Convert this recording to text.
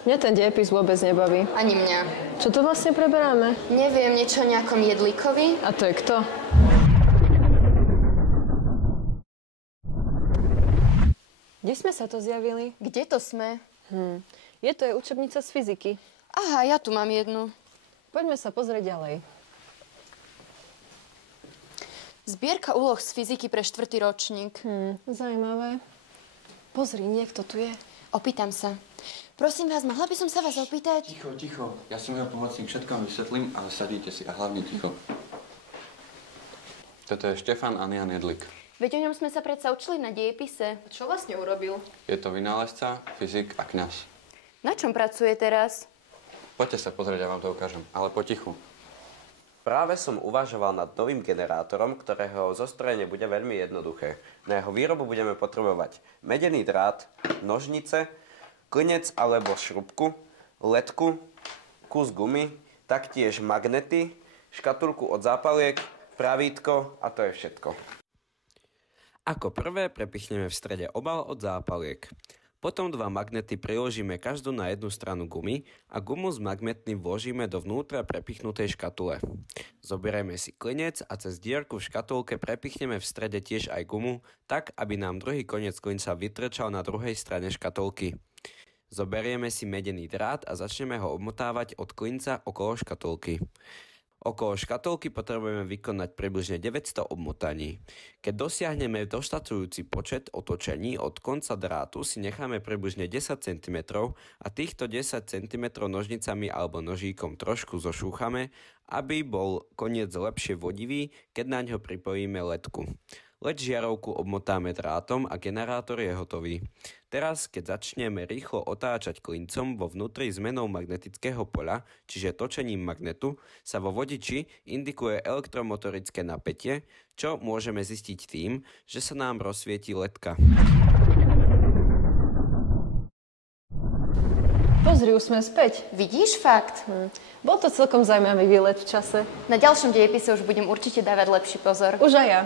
Mňa ten dejepis vôbec nebaví. Ani mňa. Čo to vlastne preberáme? Neviem, niečo o nejakom jedlíkovi. A to je kto? Kde sme sa to zjavili? Kde to sme? To je učebnica z fyziky. Aha, ja tu mám jednu. Poďme sa pozrieť ďalej. Zbierka úloh z fyziky pre 4. ročník. Zaujímavé. Pozri, niekto tu je. Opýtam sa. Prosím vás, mohla by som sa vás opýtať? Ticho. Ja som jeho pomocník, všetko vám vysvetlím, ale sadíte si a hlavne ticho. Toto je Štefan Anian Jedlik. Veď o ňom sme sa predsa učili na dejepise. Čo vlastne urobil? Je to vynálezca, fyzik a kňaz. Na čom pracuje teraz? Poďte sa pozrieť, ja vám to ukážem, ale potichu. Práve som uvažoval nad novým generátorom, ktorého zostrojenie bude veľmi jednoduché. Na jeho výrobu budeme potrebovať medený drát, nožnice, klinec alebo šrubku, ledku, kus gumy, taktiež magnety, škatulku od zápaliek, pravítko a to je všetko. Ako prvé prepichneme v strede obal od zápaliek. Potom 2 magnety priložíme každú na jednu stranu gumy a gumu s magnetným vložíme dovnútra prepichnutej škatule. Zoberieme si klinec a cez dierku v škatulke prepichneme v strede tiež aj gumu, tak aby nám druhý koniec klinca vytrčal na druhej strane škatulky. Zoberieme si medený drát a začneme ho obmotávať od klinca okolo škatulky. Okolo škatulky potrebujeme vykonať približne 900 obmotaní. Keď dosiahneme dostačujúci počet otočení, od konca drátu si necháme približne 10 cm a týchto 10 cm nožnicami alebo nožíkom trošku zošúchame, aby bol koniec lepšie vodivý, keď na ňo pripojíme ledku. Leď žiarovku obmotáme drátom a generátor je hotový. Teraz, keď začneme rýchlo otáčať klincom vo vnútri zmenou magnetického poľa, čiže točením magnetu, sa vo vodiči indikuje elektromotorické napätie, čo môžeme zistiť tým, že sa nám rozsvieti ledka. Pozri, už sme späť. Vidíš fakt? Bol to celkom zaujímavý výlet v čase. Na ďalšom dejepise už budem určite dávať lepší pozor. Už aj ja.